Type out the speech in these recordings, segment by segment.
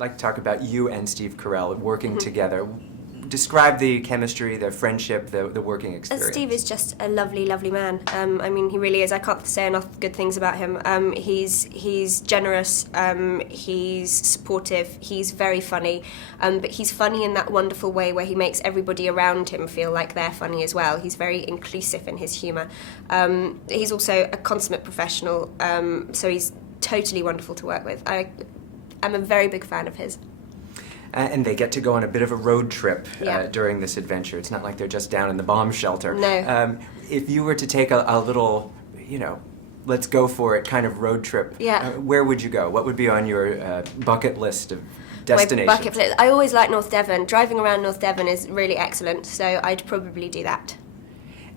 like to talk about you and Steve Carell working together. Describe the chemistry, the friendship, the working experience. Steve is just a lovely, lovely man. I mean, he really is. I can't say enough good things about him. He's generous, he's supportive, he's very funny, but he's funny in that wonderful way where he makes everybody around him feel like they're funny as well. He's very inclusive in his humour. He's also a consummate professional, so he's totally wonderful to work with. I'm a very big fan of his. And they get to go on a bit of a road trip during this adventure. It's not like they're just down in the bomb shelter. No. If you were to take a little, let's go for it kind of road trip, where would you go? What would be on your bucket list of destinations? My bucket list. I always like North Devon. Driving around North Devon is really excellent, so I'd probably do that.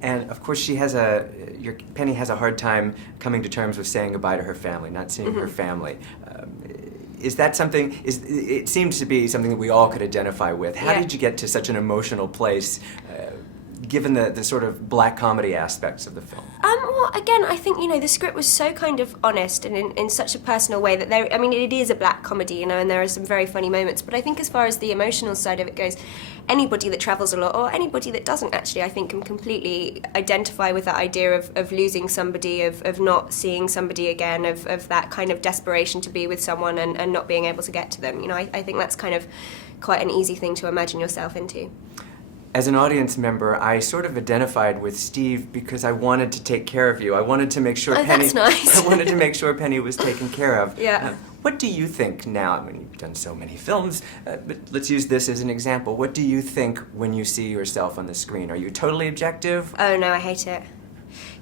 And of course, Penny has a hard time coming to terms with saying goodbye to her family, not seeing her family. Is that something? It seems to be something that we all could identify with. How did you get to such an emotional place, given the sort of black comedy aspects of the film? Well, again, I think the script was so kind of honest and in such a personal way that it is a black comedy, and there are some very funny moments. But I think as far as the emotional side of it goes, anybody that travels a lot, or anybody that doesn't actually, I think can completely identify with that idea of losing somebody, of not seeing somebody again, of that kind of desperation to be with someone and not being able to get to them. I think that's kind of quite an easy thing to imagine yourself into. As an audience member, I sort of identified with Steve because I wanted to take care of you. I wanted to make sure Penny. That's nice. I wanted to make sure Penny was taken care of. Yeah. What do you think now? I mean, you've done so many films, but let's use this as an example. What do you think when you see yourself on the screen? Are you totally objective? Oh no, I hate it.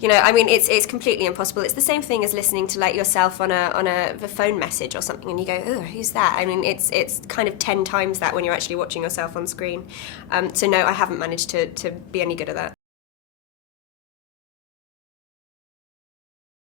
It's completely impossible. It's the same thing as listening to yourself on a phone message or something, and you go, "Oh, who's that?" I mean, it's kind of 10 times that when you're actually watching yourself on screen. So no, I haven't managed to be any good at that.